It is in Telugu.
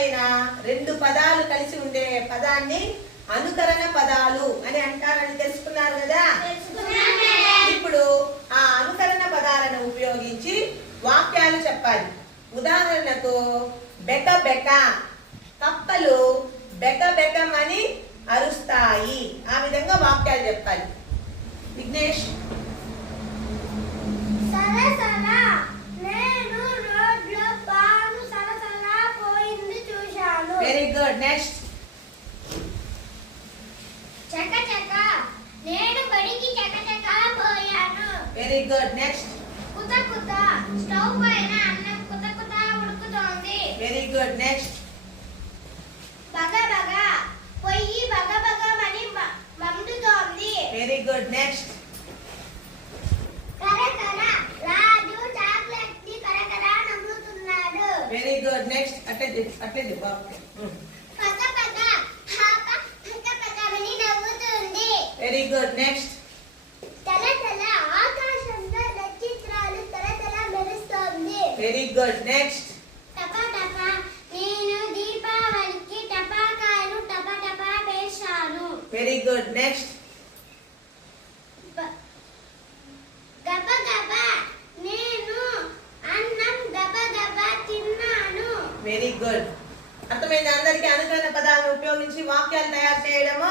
సమానమైన రెండు పదాలు కలిసి ఉండే పదాన్ని అనుకరణ పదాలు అని అంటారని తెలుసుకున్నారు కదా? ఇప్పుడు ఆ అనుకరణ పదాలను ఉపయోగించి వాక్యాలు చెప్పాలి. ఉదాహరణకు బెక బెక కప్పలు బెక బెకమని అరుస్తాయి. ఆ విధంగా వాక్యాలు చెప్పాలి. విఘ్నేష్ వెరీ గుడ్ నెక్స్ట్ చక చక. నేను బడికి చక చక పోయాను. వెరీ గుడ్ నెక్స్ట్ కుత కుత. స్టవ్ పైన అన్నం కుత కుత ఉడుకుతోంది. వెరీ గుడ్ నెక్స్ట్ బగ బగ. పొయ్యి బగ బగమని మ- మండుతోంది. వెరీ గుడ్ నెక్స్ట్ నెక్స్ట్ అట్లే అట్లే నవ్వుతుంది. Very good next very good next నేను దీపావళికి టపాకాయలు టపా టపా వేశాను. Very good next very good అర్థమైంది? అందరికీ అనుకరణ పదాలను ఉపయోగించి వాక్యాలు తయారు చేయడము?